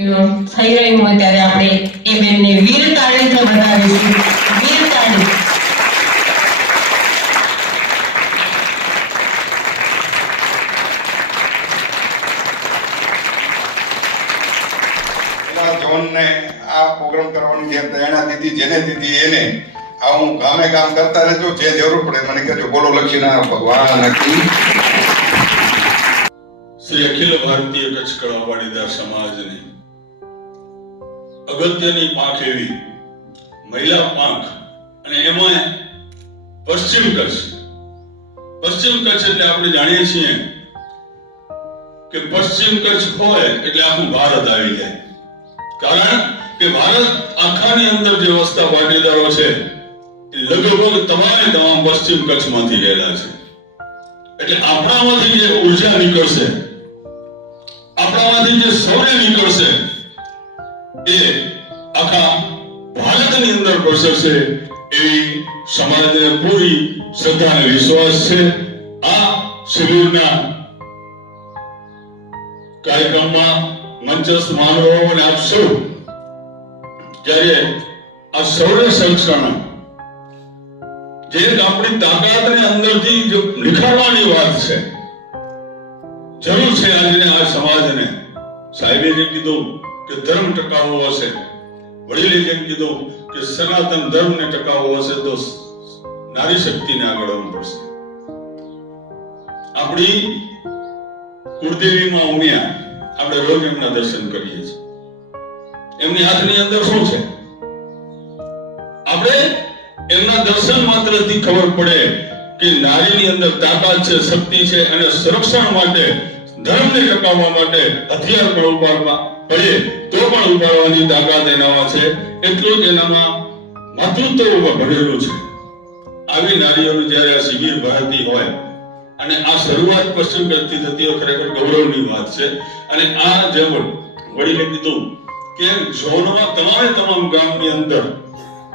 થઈ રહ્યું હોય ત્યારે આપણે એ બેનને વીર તાળીથી વધાવીશું. વીર તાળી. જોનને આ પ્રોગ્રામ કરવાની જે પ્રેરણા દીધી, જેને દીધી એને આ હું ગામે ગામ કરતા રહેજો. જે જરૂર પડે મને કહેજો. બોલો લક્ષ્મીનારાયણ ભગવાન કી. શ્રી અખિલ ભારતીય કચ્છ કળા પાટીદાર સમાજની અગત્યની પાંખ એવી મહિલા પાંખ, અને એમાં પશ્ચિમ કચ્છ એટલે આપણે જાણીએ છીએ કે પશ્ચિમ કચ્છ હોય એટલે આખું ભારત આવી જાય. કારણ કે ભારત આખાની અંદર જે વસતા પાટીદારો છે એ લગભગ તમામ પશ્ચિમ કચ્છમાંથી રહેલા છે. એટલે આપણામાંથી જે ઉર્જા નીકળશે, આપણામાંથી જે શૌર્ય નીકળશે એ આખા ભારતની અંદર પ્રસરશે એવી સમાજને પૂરી શ્રદ્ધા અને વિશ્વાસ છે. આ શિબિરના કાર્યક્રમમાં મંચસ્થ મહાનુભાવોને આપ સૌ જ્યારે આ શૌર્ય સંસ્કરણ જે આપણી તાકાતને અંદરથી જો નિખારવાની વાત છે, જરૂર છે આજને આ સમાજને. સાહેબે જેમ કીધું કે ધર્મ ટકાવવો હશે, વડીલે જેમ કીધું કે સનાતન ધર્મને ટકાવવો હશે તો નારી શક્તિને આગળ આવવું પડશે. આપણી કુળદેવીમાં ઉમિયા આપણે રોજ એમના દર્શન કરીએ છીએ. એમની હાથની અંદર શું છે? આપણે એમના દર્શન માત્રથી ખબર પડે કે નારીની અંદર તાકાત છે, શક્તિ છે, અને સંરક્ષણ માટે, ધર્મને ટકાવવા માટે હથિયાર પણ ઉપાડવા પડે તો પણ ઉપાડવાની તાકાત એનામાં છે. એટલું જ એનામાં માતૃત્વ ભરેલું છે. આવી નારીઓનું જ્યારે આ શિબિર ભરાતી હોય અને આ શરૂઆત પશ્ચિમ કચ્છથી થતી હોય, ખરેખર ગૌરવની વાત છે. અને આ જે વડીલે કીધું કે ઝોનમાં તમામ ગામની અંદર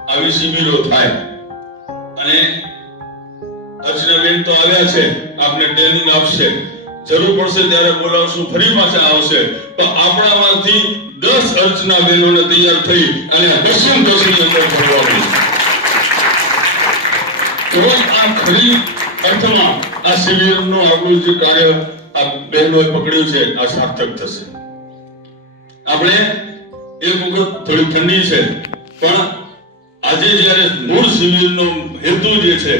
આવી શિબિરો થાય. અને અર્ચનાબેન તો આવ્યા છે, આપને ટ્રેનિંગ આપશે, જરૂર પડશે ત્યારે બોલાવશું, ફરી પાછા આવશે. પણ આપણામાંથી 10 અર્ચનાબેનોને તૈયાર થઈ અને પશ્ચિમ કચ્છની અંદર ફરવાનું. તો આ ખરી અર્થમાં આ શિબિરનું આગળ જે કાર્ય આ બહેનોએ પકડ્યું છે આ સાર્થક થશે. આપણે એક વખત થોડી ઠંડી છે, પણ આજે જ્યારે મૂળ શિબિરનો હેતુ જે છે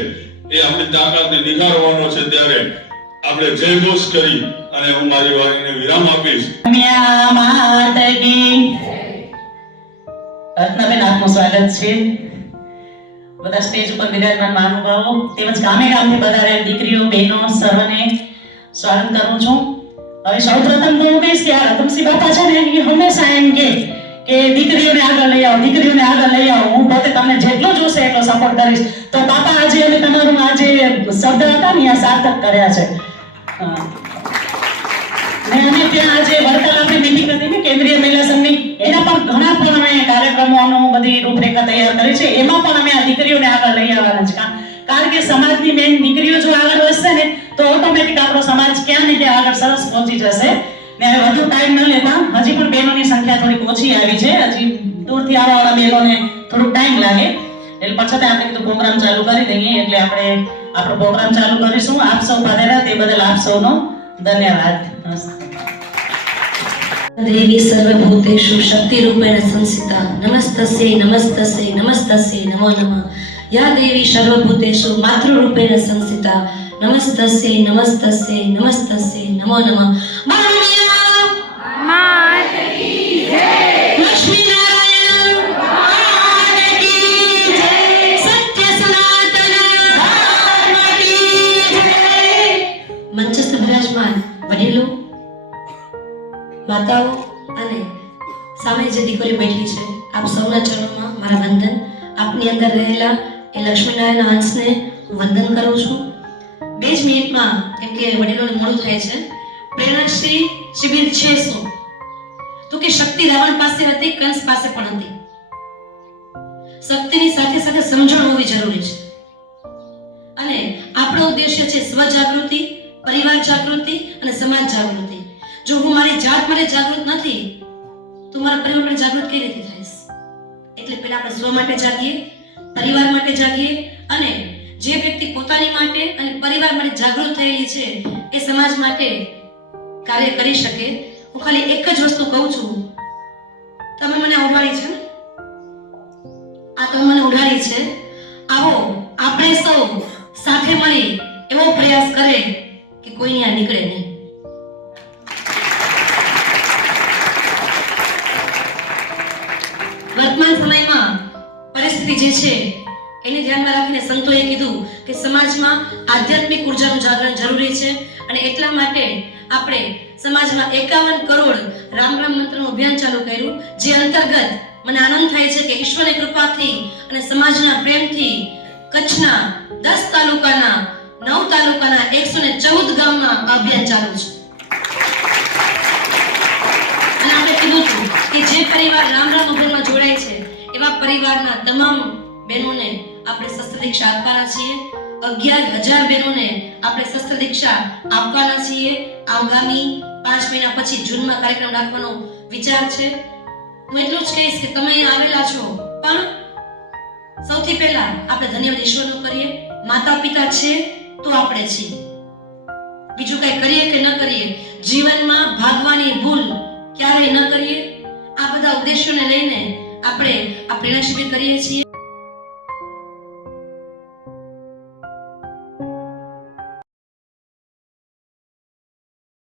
એ આપણી તાકાતને નિખારવાનો છે, ત્યારે આપણે જયઘોષ કરી અને હું મારી વાણીને વિરામ આપીશ. રત્નાબેન, આપનું સ્વાગત છે. બધા સ્ટેજ ઉપર વિરાજમાન મહાનુભાવો તેમજ ગામે ગામથી પધારેલ દીકરીઓ, બહેનો સર્વને સ્વાગત કરું છું. હવે સૌપ્રથમ તો હું કહીશ કે આ રતનસિંહ બાપા છે ને એ હંમેશા એમ કે દીકરીઓને આગળ લઈ આવો, દીકરીઓને આગળ લઈ આવો. હું પોતે તમને જેટલો જોશે એટલો સપોર્ટ કરીશ. તો બાપા આજે અમે તમારું આ જે શબ્દ હતા ને આ સાર્થક કર્યા છે. અમે ત્યાં આજે વાર્તાલાપની મીટિંગ હતી ને કેન્દ્રીય મહિલા સંઘની, એના પણ ઘણા પણ અમે કાર્યક્રમોનું બધી રૂપરેખા તૈયાર કરી છે. એમાં પણ અમે આ દીકરીઓને આગળ લઈ આવવાના છે. કારણ કે સમાજની મેન દીકરીઓ જો આગળ વધશે ને તો ઓટોમેટિક આપણો સમાજ ક્યાં ને ત્યાં આગળ સરસ પહોંચી જશે. ને વધુ ટાઈમ ન લેતા, હજી પણ બહેનોની સંખ્યા થોડીક ઓછી આવી છે, હજી દૂરથી આવવાવાળા બહેનોને થોડુંક ટાઈમ લાગે. એટલે પછી આપણે કીધું પ્રોગ્રામ ચાલુ કરી દઈએ, એટલે આપણે આપણો પ્રોગ્રામ ચાલુ કરીશું. આપ સૌ પધાર્યા તે બદલ આપ સૌનો ધન્યવાદ. દેવી સર્વભૂતેષુ શક્તિરૂપેણ સંસ્થિતા નમસ્તસ્યૈ નમસ્તસ્યૈ નમસ્તસ્યૈ નમો નમઃ. યા દેવી સર્વભૂતેષુ માતૃરૂપેણ સંસ્થિતા નમસ્તસ્યૈ નમસ્તસ્યૈ નમસ્તસ્યૈ નમો નમઃ. મંચસ્થ બિરાજમાન વડીલો, માતાઓ અને સામે જે દીકરીઓ બેઠી છે, આપ સૌના ચરણોમાં મારા વંદન. આપની અંદર રહેલા એ લક્ષ્મીનારાયણના અંશને હું વંદન કરું છું. 2 જ મિનિટમાં, કેમ કે વડીલોને મોડું થાય છે, પ્રેરણાશ્રી શિબિર છે શું? તો કે શક્તિ રાવણ પાસે હતી, કંસ પાસે પણ હતી. શક્તિની સાથે સાથે સમજણ હોવી જરૂરી છે. અને આપણો ઉદ્દેશ્ય છે સ્વજાગૃતિ, પરિવાર જાગૃતિ અને સમાજ જાગૃતિ. જો હું મારી જાત માટે જાગૃત નથી તો તો મારા પરિવાર માટે જાગૃત કઈ રીતે થઈશ? એટલે પહેલા આપણે સ્વ માટે જાગીએ, પરિવાર માટે જાગીએ, અને જે વ્યક્તિ પોતાની માટે અને પરિવાર માટે જાગૃત થયેલી છે એ સમાજ માટે કાર્ય કરી શકે. હું ખાલી એક જ વસ્તુ કહું છું, તમે મને ઉડાડી છે ને, આ તમે મને ઉડાડી છે, આવો આપણે સૌ સાથે મળી એવો પ્રયાસ કરે કે કોઈની આ નીકળે નહીં. વર્તમાન સમયમાં પરિસ્થિતિ જે છે એને ધ્યાનમાં રાખીને સંતોએ કીધું કે સમાજમાં આધ્યાત્મિક ઉર્જાનું જાગરણ જરૂરી છે, અને એટલા માટે આપણે સમાજમાં 51 કરોડ રામ રામ મંત્રનું અભિયાન ચાલુ કર્યું, જે અંતર્ગત મને આનંદ થાય છે કે ઈશ્વરની કૃપાથી અને સમાજના પ્રેમથી કચ્છના 10 તાલુકાના 9 તાલુકાના 114 ગામમાં આ અભિયાન ચાલુ છે. અને આપણે કીધું હતું કે જે પરિવાર રામ રામ અભિયાનમાં જોડાય છે એવા પરિવારના તમામ બહેનોને આપણે શસ્ત્ર દીક્ષા આપવાના છીએ. 11,000 બહેનોને આપણે શસ્ત્ર દીક્ષા આપવાના છીએ. આગામી 5 મહિના પછી જૂનમાં કાર્યક્રમ રાખવાનો વિચાર છે. હું એટલું જ કહીશ કે તમે અહીં આવેલા છો, પણ સૌથી પહેલા આપણે ધન્યવાદ ઈશ્વરનો કરીએ. માતા પિતા છે તો આપણે છીએ, બીજું કઈ કરીએ કે ન કરીએ, જીવનમાં ભાગવાની ભૂલ ક્યારેય ન કરીએ. આ બધા ઉદ્દેશોને લઈને આપણે આ પ્રેરણા શિબિર કરીએ છીએ.